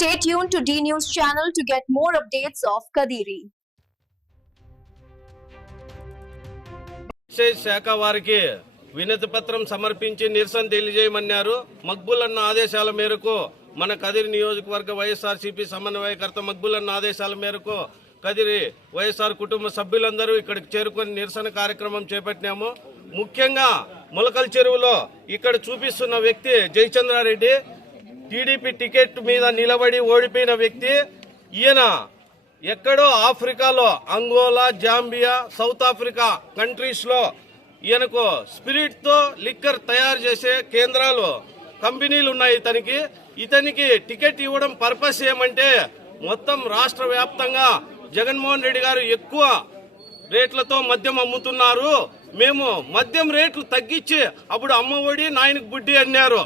Stay tuned to D News channel to get more updates of Kadiri. శాఖ వారికి వినతి పత్రం సమర్పించి నిరసన తెలియజేయమన్నారు. మక్బులన్న ఆదేశాల మేరకు మన కదిరి నియోజకవర్గ వైఎస్ఆర్సీపీ సమన్వయకర్త మక్బులన్న ఆదేశాల మేరకు కదిరి వైఎస్ఆర్ కుటుంబ సభ్యులందరూ ఇక్కడికి చేరుకొని నిరసన కార్యక్రమం చేపట్టినాము. ముఖ్యంగా ములకల చెరువులో ఇక్కడ చూపిస్తున్న వ్యక్తి జయచంద్రారెడ్డి. టీడీపీ టికెట్ మీద నిలబడి ఓడిపోయిన వ్యక్తి ఈయన ఎక్కడో ఆఫ్రికాలో అంగోలా జాంబియా సౌత్ ఆఫ్రికా కంట్రీస్లో ఈయనకు స్పిరిట్తో లిక్కర్ తయారు చేసే కేంద్రాలు కంపెనీలు ఉన్నాయి ఇతనికి. ఇతనికి టికెట్ ఇవ్వడం పర్పస్ ఏమంటే మొత్తం రాష్ట్ర వ్యాప్తంగా జగన్మోహన్ రెడ్డి గారు ఎక్కువ రేట్లతో మద్యం అమ్ముతున్నారు. మేము మద్యం రేట్లు తగ్గించి అప్పుడు అమ్మఒడి నాయనకు బుడ్డి అన్నారు.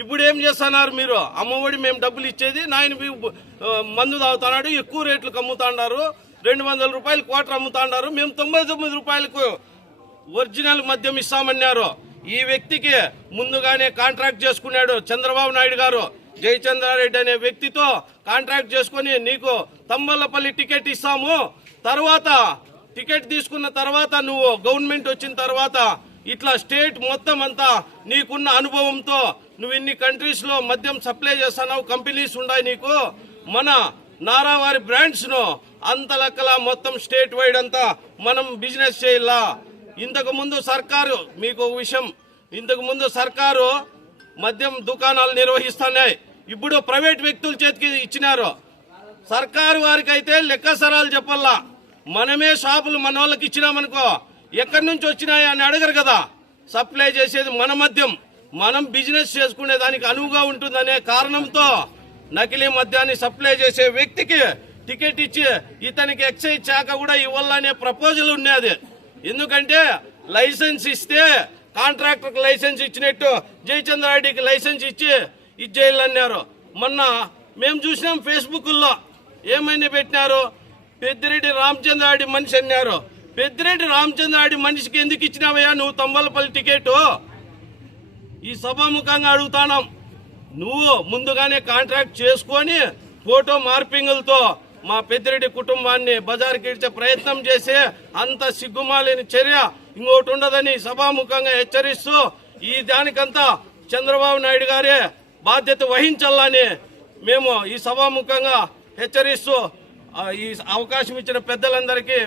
ఇప్పుడు ఏం చేస్తున్నారు మీరు? అమ్మఒడి మేము డబ్బులు ఇచ్చేది నాయన మందు తాగుతున్నాడు ఎక్కువ రేట్లకు అమ్ముతాండారు రెండు వందల రూపాయలు క్వార్టర్ అమ్ముతాండారు మేము తొంభై తొమ్మిది రూపాయలకు ఒరిజినల్ మద్యం ఇస్తామన్నారు. ఈ వ్యక్తికి ముందుగానే కాంట్రాక్ట్ చేసుకున్నాడు చంద్రబాబు నాయుడు గారు. జయచంద్రారెడ్డి అనే వ్యక్తితో కాంట్రాక్ట్ చేసుకుని నీకు తంబలపల్లి టికెట్ ఇస్తాము. తర్వాత టికెట్ తీసుకున్న తర్వాత నువ్వు గవర్నమెంట్ వచ్చిన తర్వాత ఇట్లా స్టేట్ మొత్తం అంతా నీకున్న అనుభవంతో నువ్వు ఇన్ని కంట్రీస్లో మద్యం సప్లై చేస్తున్నావు కంపెనీస్ ఉన్నాయి నీకు. మన నారావారి బ్రాండ్స్ను అంత లెక్కల మొత్తం స్టేట్ వైడ్ అంతా మనం బిజినెస్ చేయాలా. ఇంతకు ముందు సర్కారు మీకు ఒక విషయం. ఇంతకు ముందు సర్కారు మద్యం దుకాణాలు నిర్వహిస్తున్నాయి ఇప్పుడు ప్రైవేట్ వ్యక్తుల చేతికి ఇచ్చినారు. సర్కారు వారికి అయితే లెక్కసరాలు చెప్పల్లా మనమే షాపులు మన వాళ్ళకి ఇచ్చినామనుకో ఎక్కడి నుంచి వచ్చినాయి అని అడగరు కదా. సప్లై చేసేది మన మద్యం. మనం బిజినెస్ చేసుకునే దానికి అనువుగా ఉంటుందనే కారణంతో నకిలీ మద్యాన్ని సప్లై చేసే వ్యక్తికి టికెట్ ఇచ్చి ఇతనికి ఎక్సైజ్ శాఖ కూడా ఇవ్వాలనే ప్రపోజల్ ఉన్నది. ఎందుకంటే లైసెన్స్ ఇస్తే కాంట్రాక్టర్కి లైసెన్స్ ఇచ్చినట్టు జయచంద్రారెడ్డికి లైసెన్స్ ఇచ్చి ఇచ్చేయాలన్నారు మొన్న మేము చూసినాం ఫేస్బుక్లో ఏమైనా పెట్టినారు? పెద్దిరెడ్డి రామచంద్రారెడ్డి మనిషి అన్నారు. పెద్దిరెడ్డి రామచంద్రారెడ్డి మనిషికి ఎందుకు ఇచ్చినావయ్యా? నువ్వు తంబలపల్లి టికెట్. ఈ సభాముఖంగా అడుగుతాం నువ్వు ముందుగానే కాంట్రాక్ట్ చేసుకొని ఫోటో మార్పింగులతో మా పెద్దిరెడ్డి కుటుంబాన్ని బజార్కి ఇచ్చే ప్రయత్నం చేసి అంత సిగ్గుమాలిని చర్య ఇంకోటి ఉండదని సభాముఖంగా హెచ్చరిస్తూ ఈ దానికంతా చంద్రబాబు నాయుడు గారే బాధ్యత వహించాలని మేము ఈ సభాముఖంగా హెచ్చరిస్తూ ఈ అవకాశం ఇచ్చిన పెద్దలందరికీ